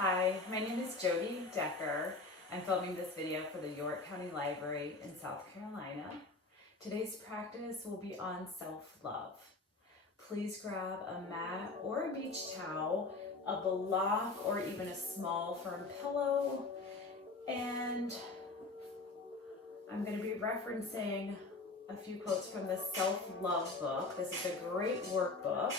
Hi, my name is Jody Decker. I'm filming this video for the York County Library in South Carolina. Today's practice will be on self-love. Please grab a mat or a beach towel, a block, or even a small firm pillow. And I'm going to be referencing a few quotes from the Self-Love book. This is a great workbook.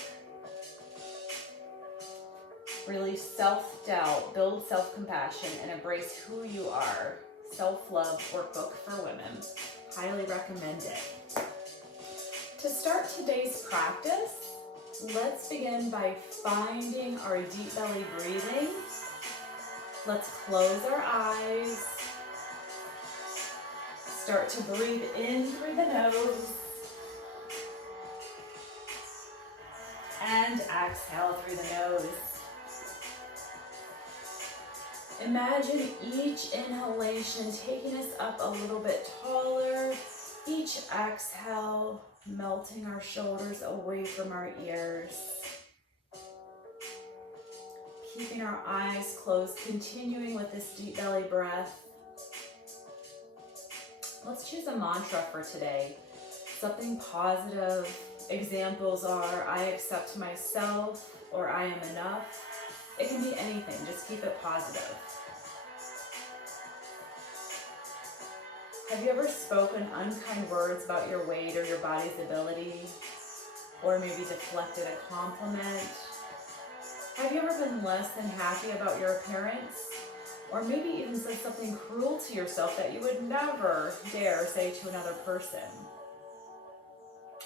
Release self-doubt, build self-compassion, and embrace who you are. Self-love workbook for women. Highly recommend it. To start today's practice, let's begin by finding our deep belly breathing. Let's close our eyes. Start to breathe in through the nose. And exhale through the nose. Imagine each inhalation taking us up a little bit taller. Each exhale melting our shoulders away from our ears. Keeping our eyes closed, continuing with this deep belly breath. Let's choose a mantra for today. Something positive. Examples are, I accept myself, or I am enough. It can be anything, just keep it positive. Have you ever spoken unkind words about your weight or your body's ability? Or maybe deflected a compliment? Have you ever been less than happy about your appearance? Or maybe even said something cruel to yourself that you would never dare say to another person?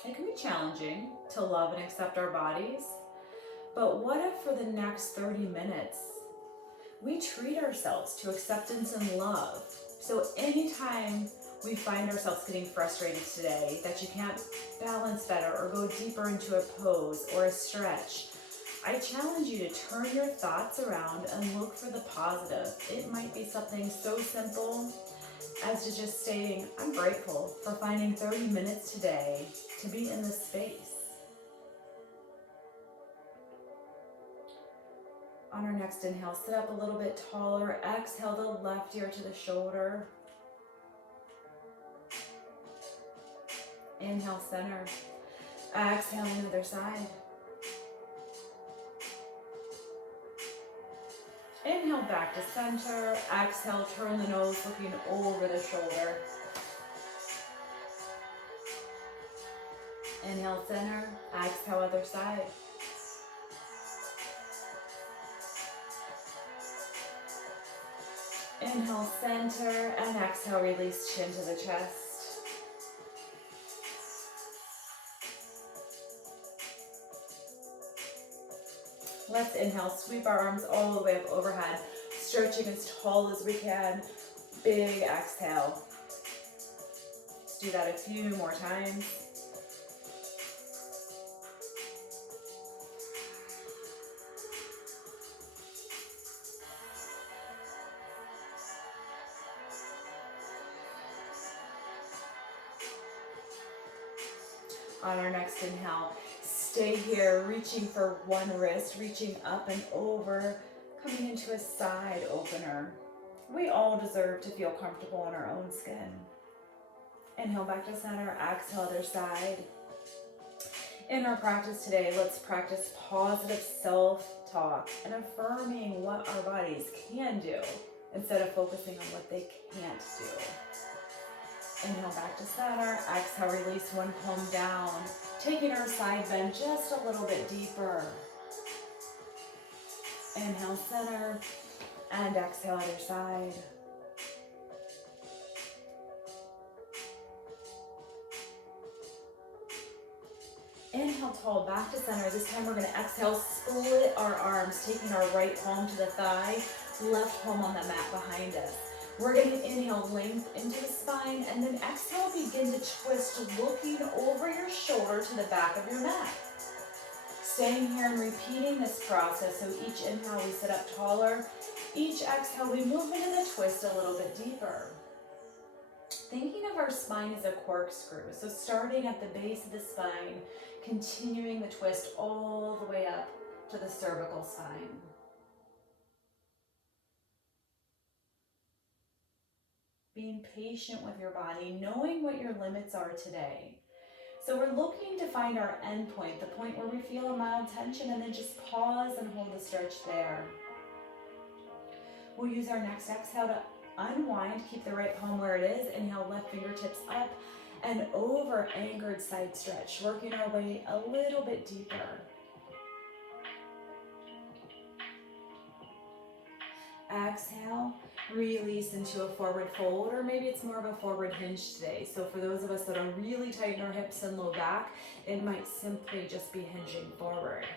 It can be challenging to love and accept our bodies. But what if for the next 30 minutes, we treat ourselves to acceptance and love? So anytime we find ourselves getting frustrated today, that you can't balance better or go deeper into a pose or a stretch, I challenge you to turn your thoughts around and look for the positive. It might be something so simple as to just stating, I'm grateful for finding 30 minutes today to be in this space. On our next inhale, sit up a little bit taller. Exhale the left ear to the shoulder. Inhale, center. Exhale, the other side. Inhale, back to center. Exhale, turn the nose, looking over the shoulder. Inhale, center. Exhale, other side. Inhale, center, and exhale, release chin to the chest. Let's inhale, sweep our arms all the way up overhead, stretching as tall as we can. Big exhale. Let's do that a few more times. On our next inhale, stay here, reaching for one wrist, reaching up and over, coming into a side opener. We all deserve to feel comfortable in our own skin. Inhale back to center, exhale other side. In our practice today, let's practice positive self-talk and affirming what our bodies can do instead of focusing on what they can't do. Inhale back to center, exhale, release one palm down, taking our side bend just a little bit deeper. Inhale, center, and exhale, other side. Inhale, tall, back to center. This time we're going to exhale, split our arms, taking our right palm to the thigh, left palm on the mat behind us. We're going to inhale, length into the spine, and then exhale, begin to twist, looking over your shoulder to the back of your mat. Staying here and repeating this process. So each inhale, we sit up taller. Each exhale, we move into the twist a little bit deeper. Thinking of our spine as a corkscrew. So starting at the base of the spine, continuing the twist all the way up to the cervical spine. being patient with your body, knowing what your limits are today. So we're looking to find our end point, the point where we feel a mild tension, and then just pause and hold the stretch there. We'll use our next exhale to unwind, keep the right palm where it is. Inhale, left fingertips up and over, anchored side stretch, working our way a little bit deeper. Exhale, release into a forward fold, or maybe it's more of a forward hinge today. So for those of us that are really tight in our hips and low back, it might simply just be hinging forward.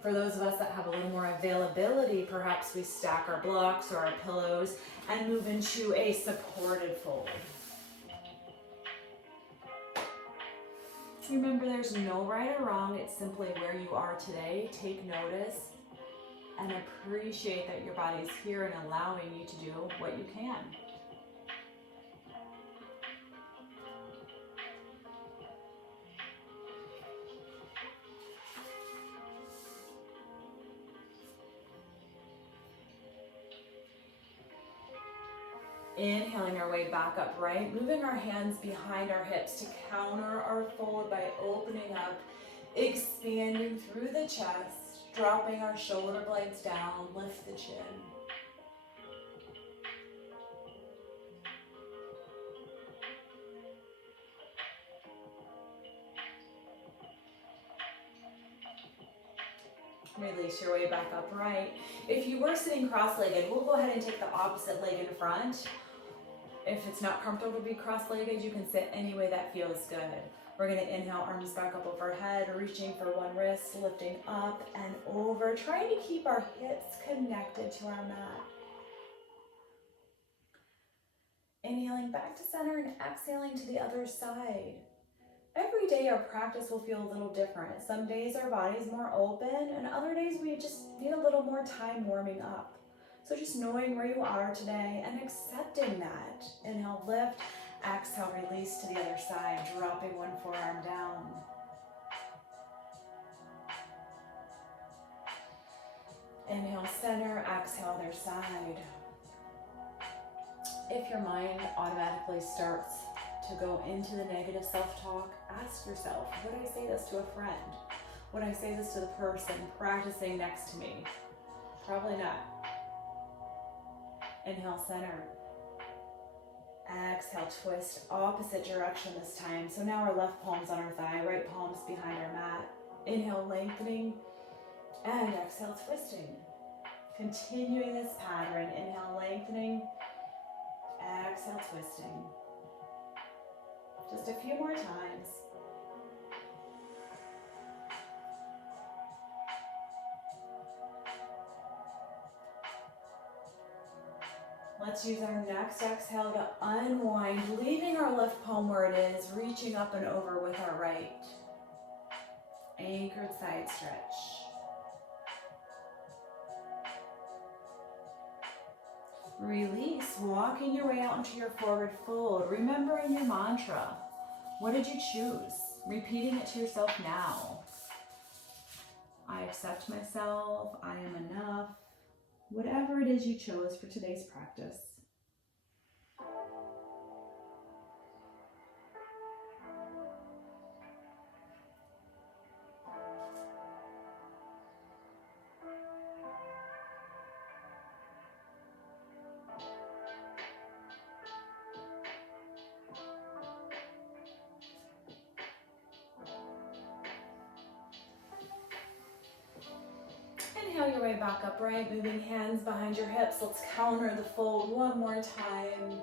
For those of us that have a little more availability, perhaps we stack our blocks or our pillows and move into a supported fold. Remember, there's no right or wrong. It's simply where you are today. Take notice and appreciate that your body's here and allowing you to do what you can. Inhaling our way back upright, moving our hands behind our hips to counter our fold by opening up, expanding through the chest, dropping our shoulder blades down, lift the chin. Release your way back upright. If you were sitting cross-legged, we'll go ahead and take the opposite leg in front. If it's not comfortable to be cross-legged, you can sit any way that feels good. We're going to inhale, arms back up overhead, reaching for one wrist, lifting up and over, trying to keep our hips connected to our mat. Inhaling back to center and exhaling to the other side. Every day our practice will feel a little different. Some days our body's more open, and other days we just need a little more time warming up. So just knowing where you are today and accepting that. Inhale, lift. Exhale, release to the other side, dropping one forearm down. Inhale, center. Exhale, other side. If your mind automatically starts to go into the negative self-talk, ask yourself, would I say this to a friend? Would I say this to the person practicing next to me? Probably not. Inhale, center. Exhale, twist, opposite direction this time. So now our left palm's on our thigh, right palm's behind our mat. Inhale, lengthening, and exhale, twisting. Continuing this pattern, inhale, lengthening, exhale, twisting. Just a few more times. Let's use our next exhale to unwind, leaving our left palm where it is, reaching up and over with our right. Anchored side stretch. Release, walking your way out into your forward fold, remembering your mantra. What did you choose? Repeating it to yourself now. I accept myself, I am enough. Whatever it is you chose for today's practice. Inhale your way back upright, moving hands behind your hips. Let's counter the fold one more time.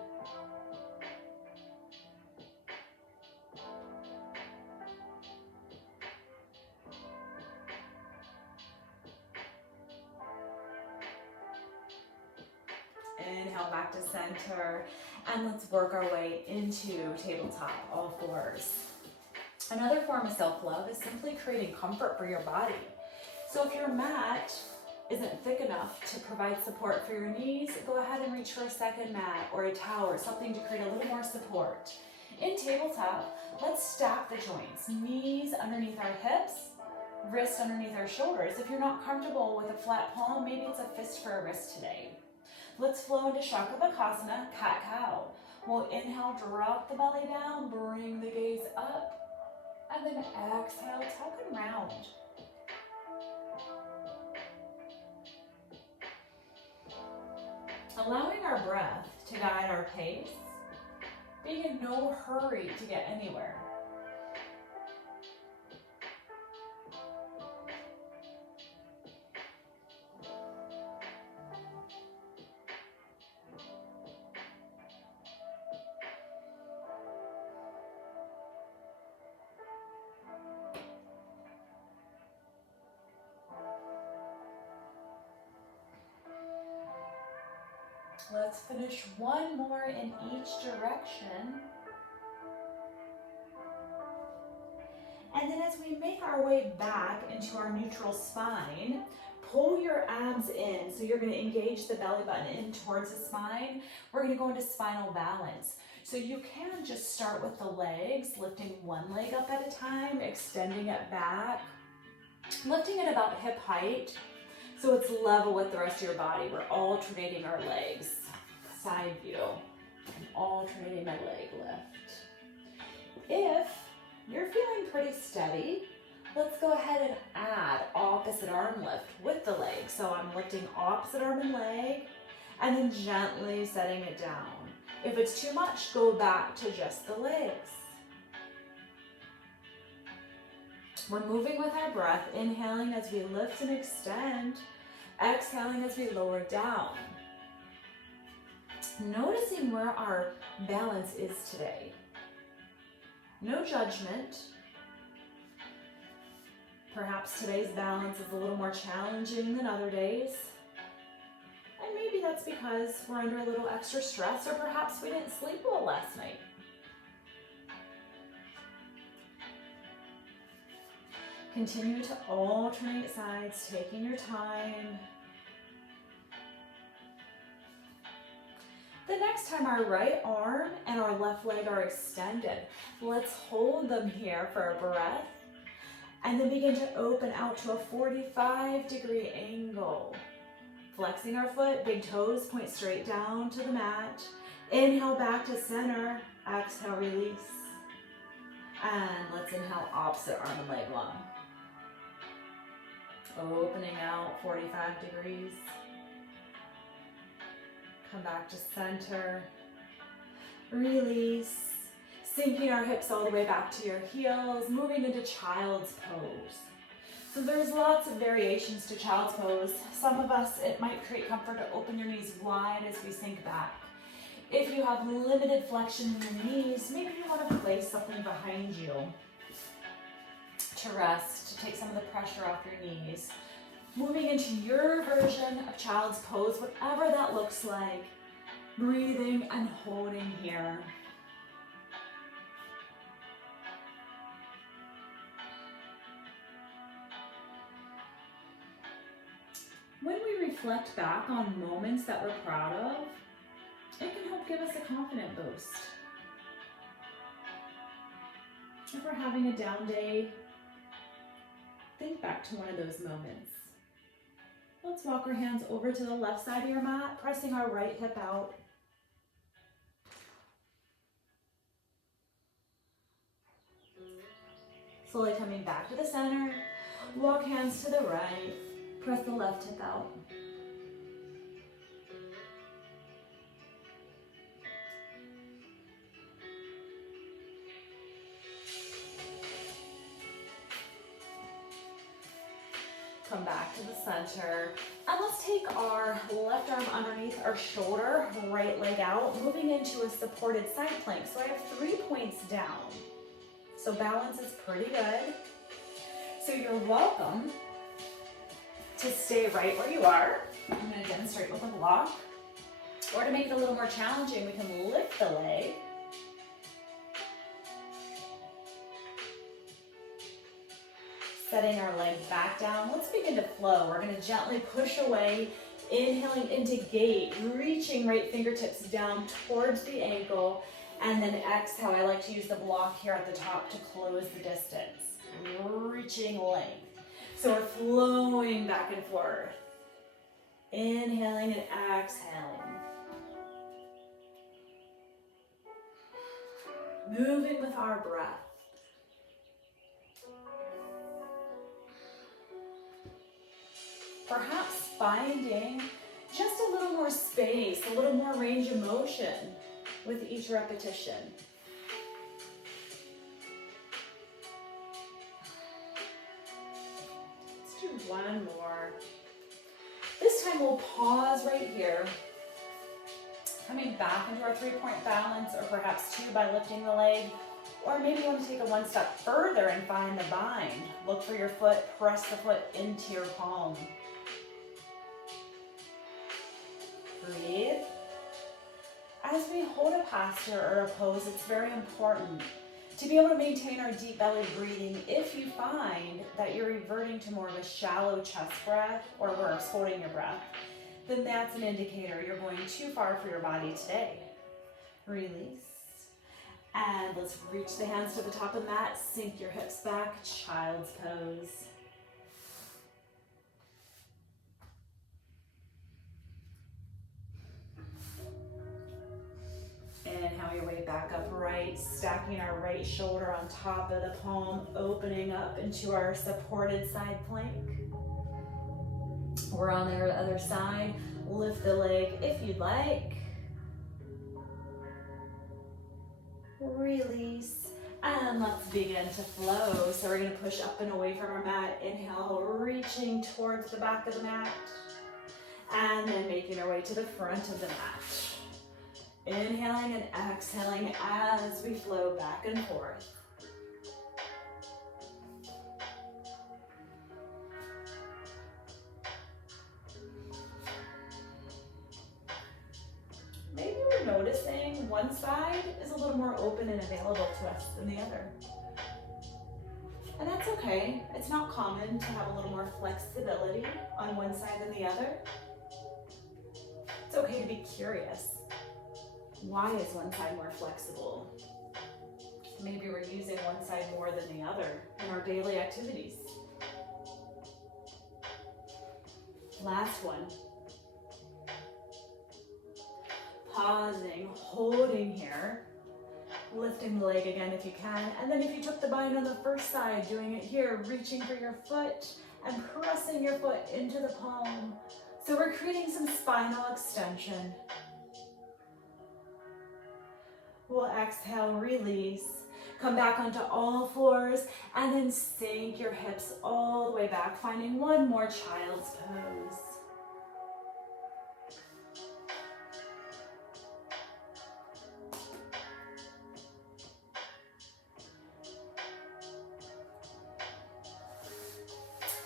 Inhale back to center, and let's work our way into tabletop, all fours. Another form of self-love is simply creating comfort for your body. So if your mat isn't thick enough to provide support for your knees, go ahead and reach for a second mat or a towel or something to create a little more support. In tabletop, let's stack the joints. Knees underneath our hips, wrists underneath our shoulders. If you're not comfortable with a flat palm, maybe it's a fist for a wrist today. Let's flow into Shakabakasana, cat-cow. We'll inhale, drop the belly down, bring the gaze up, and then exhale, tuck and round. Allowing our breath to guide our pace, being in no hurry to get anywhere. Let's finish one more in each direction. And then as we make our way back into our neutral spine, pull your abs in. So you're going to engage the belly button in towards the spine. We're going to go into spinal balance. So you can just start with the legs, lifting one leg up at a time, extending it back, lifting it about hip height. So it's level with the rest of your body. We're alternating our legs. Side view. I'm alternating my leg lift. If you're feeling pretty steady, let's go ahead and add opposite arm lift with the leg. So I'm lifting opposite arm and leg, and then gently setting it down. If it's too much, go back to just the legs. We're moving with our breath, inhaling as we lift and extend, exhaling as we lower down. Noticing where our balance is today. No judgment. Perhaps today's balance is a little more challenging than other days. And maybe that's because we're under a little extra stress, or perhaps we didn't sleep well last night. Continue to alternate sides, taking your time. The next time our right arm and our left leg are extended, let's hold them here for a breath, and then begin to open out to a 45-degree angle. Flexing our foot, big toes point straight down to the mat. Inhale back to center, exhale, release. And let's inhale opposite arm and leg long. Opening out 45 degrees. Come back to center. Release. Sinking our hips all the way back to your heels, moving into child's pose. So there's lots of variations to child's pose. Some of us, it might create comfort to open your knees wide as we sink back. If you have limited flexion in your knees, maybe you want to place something behind you to rest, to take some of the pressure off your knees. Moving into your version of child's pose, whatever that looks like. Breathing and holding here. When we reflect back on moments that we're proud of, it can help give us a confident boost. If we're having a down day, think back to one of those moments. Let's walk our hands over to the left side of your mat, pressing our right hip out. Slowly coming back to the center, walk hands to the right, press the left hip out. Come back to the center, and let's take our left arm underneath our shoulder, right leg out, moving into a supported side plank. So I have 3 points down. So balance is pretty good. So you're welcome to stay right where you are. I'm going to demonstrate with a block. Or to make it a little more challenging, we can lift the leg. Setting our leg back down. Let's begin to flow. We're going to gently push away, inhaling into gate, reaching right fingertips down towards the ankle, and then exhale. I like to use the block here at the top to close the distance. Reaching length. So we're flowing back and forth. Inhaling and exhaling. moving with our breath. Perhaps finding just a little more space, a little more range of motion with each repetition. Let's do one more. This time we'll pause right here, coming back into our 3-point balance, or perhaps 2 by lifting the leg, or maybe you want to take it one step further and find the bind. Look for your foot, press the foot into your palm. Breathe. As we hold a posture or a pose, it's very important to be able to maintain our deep belly breathing. If you find that you're reverting to more of a shallow chest breath or worse, holding your breath, then that's an indicator you're going too far for your body today. Release. And let's reach the hands to the top of the mat, sink your hips back, child's pose. Inhale your way back upright, stacking our right shoulder on top of the palm, opening up into our supported side plank. We're on the other side. Lift the leg if you'd like. Release. And let's begin to flow. So we're going to push up and away from our mat. Inhale, reaching towards the back of the mat. And then making our way to the front of the mat. Inhaling and exhaling as we flow back and forth. Maybe we're noticing one side is a little more open and available to us than the other. And that's okay. It's not common to have a little more flexibility on one side than the other. It's okay to be curious. Why is one side more flexible? Maybe we're using one side more than the other in our daily activities. Last one. Pausing, holding here, lifting the leg again if you can, and then if you took the bind on the first side, doing it here, reaching for your foot and pressing your foot into the palm. So we're creating some spinal extension. We'll exhale, release, come back onto all fours, and then sink your hips all the way back, finding one more child's pose.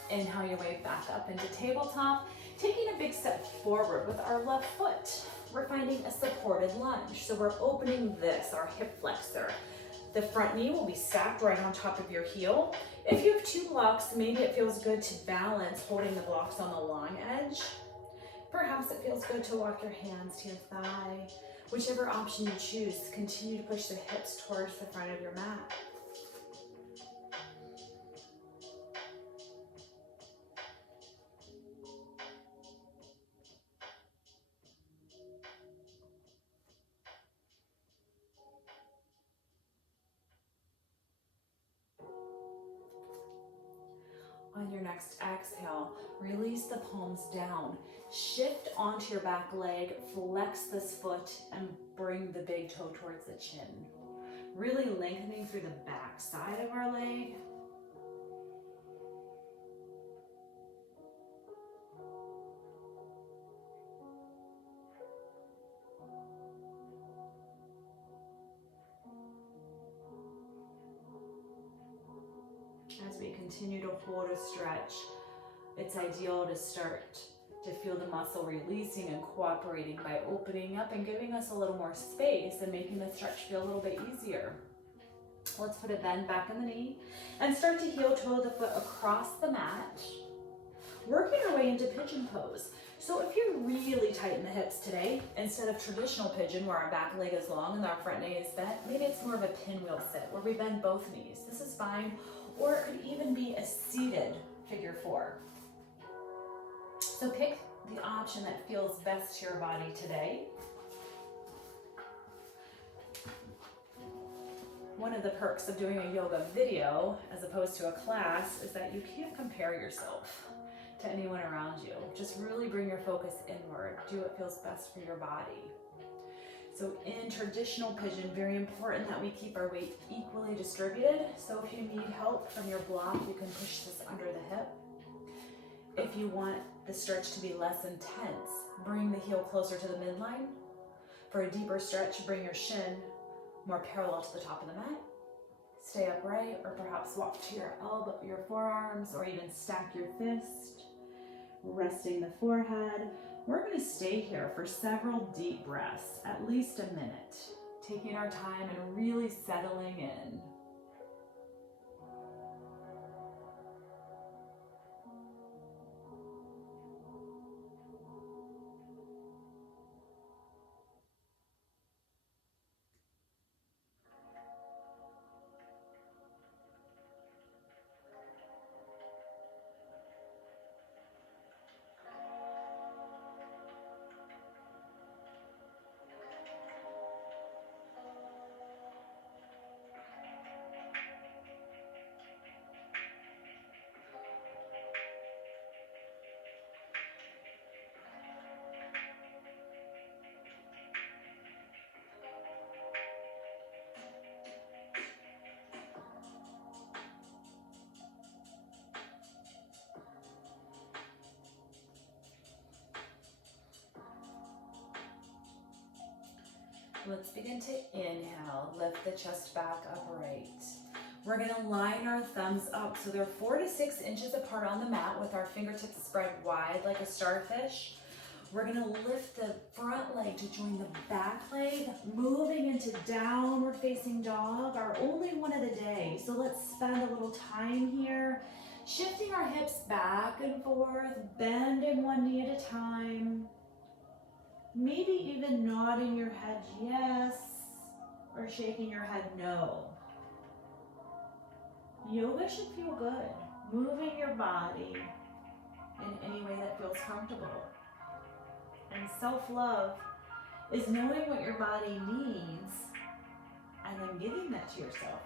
Inhale your way back up into tabletop, taking a big step forward with our left foot. We're finding a supported lunge. So we're opening this, our hip flexor. The front knee will be stacked right on top of your heel. If you have 2 blocks, maybe it feels good to balance holding the blocks on the long edge. Perhaps it feels good to walk your hands to your thigh. Whichever option you choose, continue to push the hips towards the front of your mat. On your next exhale, release the palms down. Shift onto your back leg, flex this foot, and bring the big toe towards the chin. Really lengthening through the back side of our leg. As we continue to hold a stretch, it's ideal to start to feel the muscle releasing and cooperating by opening up and giving us a little more space and making the stretch feel a little bit easier. Let's put a bend back in the knee and start to heel toe the foot across the mat, working our way into pigeon pose. So if you really tighten the hips today, instead of traditional pigeon where our back leg is long and our front knee is bent, maybe it's more of a pinwheel sit where we bend both knees. This is fine. Or it could even be a seated figure 4. So pick the option that feels best to your body today. One of the perks of doing a yoga video as opposed to a class is that you can't compare yourself to anyone around you. Just really bring your focus inward. Do what feels best for your body. So in traditional pigeon, very important that we keep our weight equally distributed. So if you need help from your block, you can push this under the hip. If you want the stretch to be less intense, bring the heel closer to the midline. For a deeper stretch, bring your shin more parallel to the top of the mat. Stay upright, or perhaps walk to your elbow, your forearms, or even stack your fist, resting the forehead. We're going to stay here for several deep breaths, at least a minute, taking our time and really settling in. Let's begin to inhale, lift the chest back upright. We're gonna line our thumbs up so they're 4 to 6 inches apart on the mat with our fingertips spread wide like a starfish. We're gonna lift the front leg to join the back leg, moving into downward facing dog, our only one of the day. So let's spend a little time here, shifting our hips back and forth, bending one knee at a time. Maybe even nodding your head yes, or shaking your head no. Yoga should feel good, moving your body in any way that feels comfortable. And self-love is knowing what your body needs and then giving that to yourself.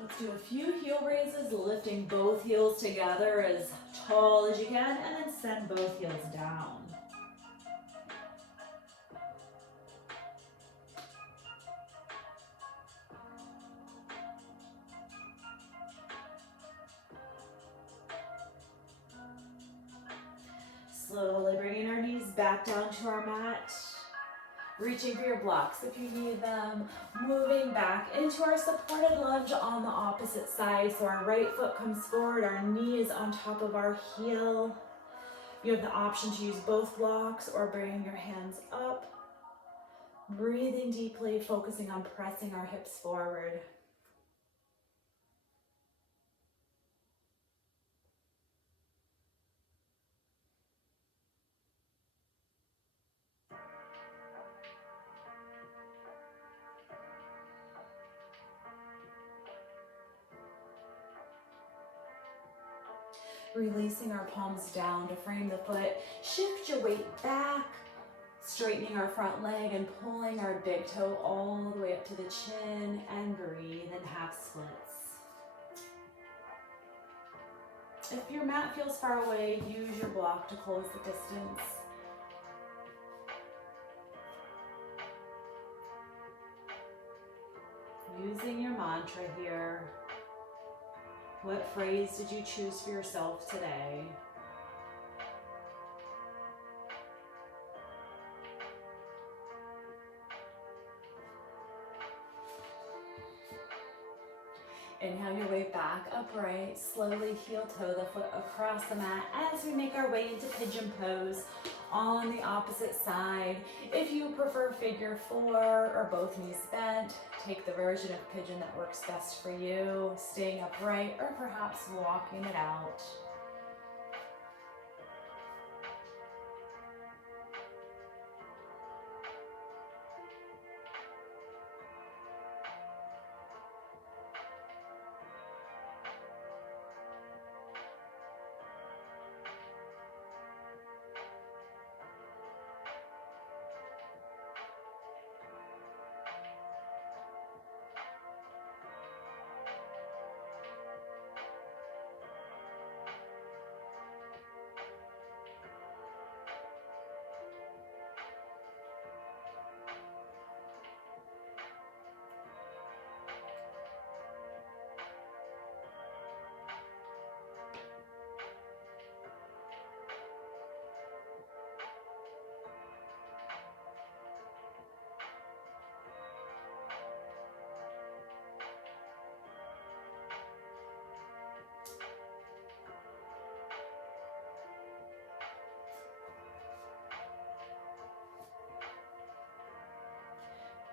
Let's do a few heel raises, lifting both heels together as tall as you can, and then send both heels down. Slowly bringing our knees back down to our mat. Reaching for your blocks if you need them. Moving back into our supported lunge on the opposite side. So our right foot comes forward, our knee is on top of our heel. You have the option to use both blocks or bring your hands up. Breathing deeply, focusing on pressing our hips forward. Releasing our palms down to frame the foot. Shift your weight back, straightening our front leg and pulling our big toe all the way up to the chin, and breathe in half splits. If your mat feels far away, use your block to close the distance. Using your mantra here. What phrase did you choose for yourself today? Inhale your way back upright. Slowly heel toe the foot across the mat as we make our way into pigeon pose on the opposite side. If you prefer figure 4 or both knees bent, take the version of pigeon that works best for you, staying upright or perhaps walking it out.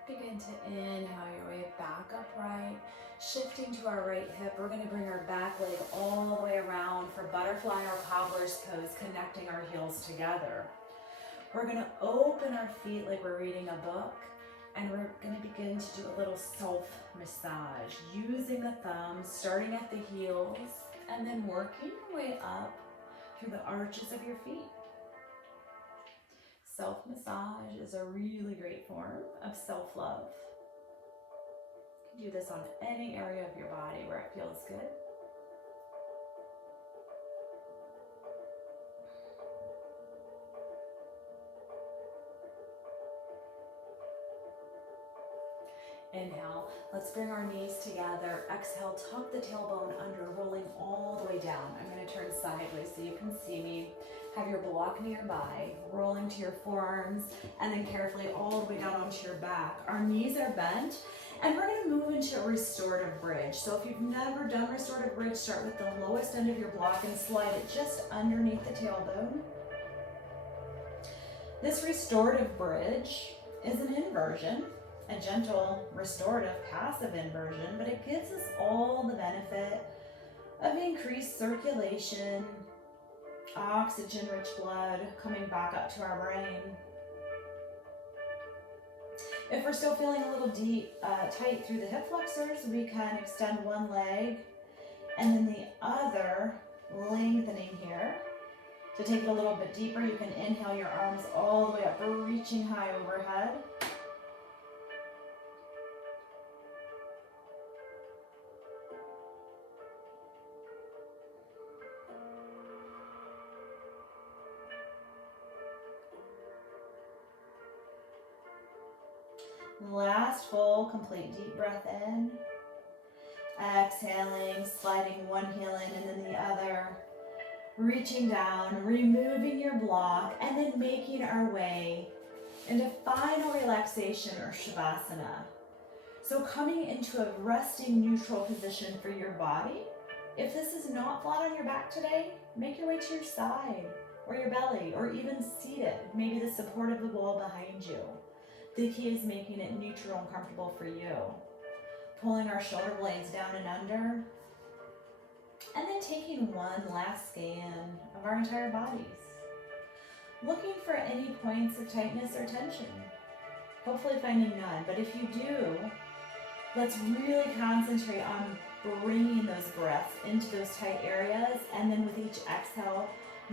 Begin to inhale your way back upright, shifting to our right hip. We're going to bring our back leg all the way around for butterfly or cobbler's pose, connecting our heels together. We're going to open our feet like we're reading a book, and we're going to begin to do a little self-massage, using the thumbs, starting at the heels, and then working your way up through the arches of your feet. Self-massage is a really great form of self-love. You can do this on any area of your body where it feels good. Inhale, let's bring our knees together. Exhale, tuck the tailbone under, rolling all the way down. I'm going to turn sideways so you can see me. Have your block nearby, rolling to your forearms, and then carefully all the way down onto your back. Our knees are bent, and we're going to move into a restorative bridge. So if you've never done restorative bridge, start with the lowest end of your block and slide it just underneath the tailbone. This restorative bridge is an inversion, a gentle, restorative, passive inversion, but it gives us all the benefit of increased circulation, oxygen-rich blood coming back up to our brain. If we're still feeling a little tight through the hip flexors, we can extend one leg and then the other lengthening here. To take it a little bit deeper, you can inhale your arms all the way up, reaching high overhead. Last full, complete deep breath in. Exhaling, sliding one heel in and then the other. Reaching down, removing your block, and then making our way into final relaxation or shavasana. So coming into a resting neutral position for your body. If this is not flat on your back today, make your way to your side or your belly, or even seated, maybe the support of the wall behind you. The key is making it neutral and comfortable for you. Pulling our shoulder blades down and under. And then taking one last scan of our entire bodies. Looking for any points of tightness or tension. Hopefully finding none, but if you do, let's really concentrate on bringing those breaths into those tight areas, and then with each exhale,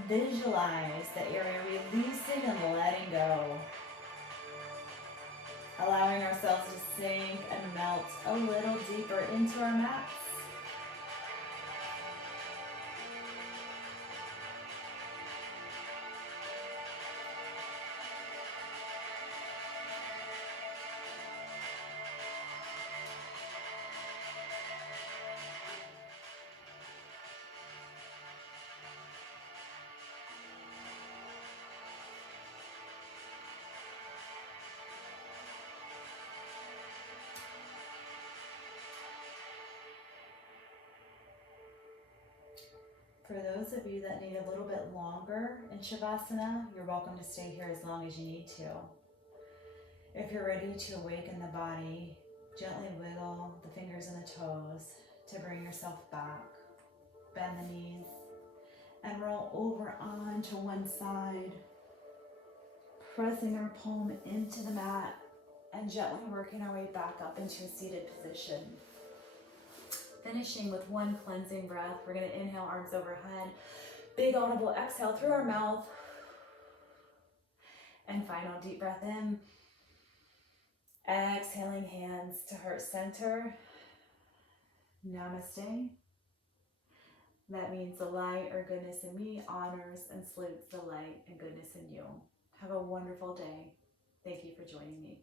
visualize the area releasing and letting go. Allowing ourselves to sink and melt a little deeper into our mats. For those of you that need a little bit longer in Shavasana, you're welcome to stay here as long as you need to. If you're ready to awaken the body, gently wiggle the fingers and the toes to bring yourself back. Bend the knees and roll over onto one side, pressing our palm into the mat and gently working our way back up into a seated position. Finishing with one cleansing breath. We're going to inhale, arms overhead. Big audible exhale through our mouth. And final deep breath in. Exhaling, hands to heart center. Namaste. That means the light or goodness in me honors and salutes the light and goodness in you. Have a wonderful day. Thank you for joining me.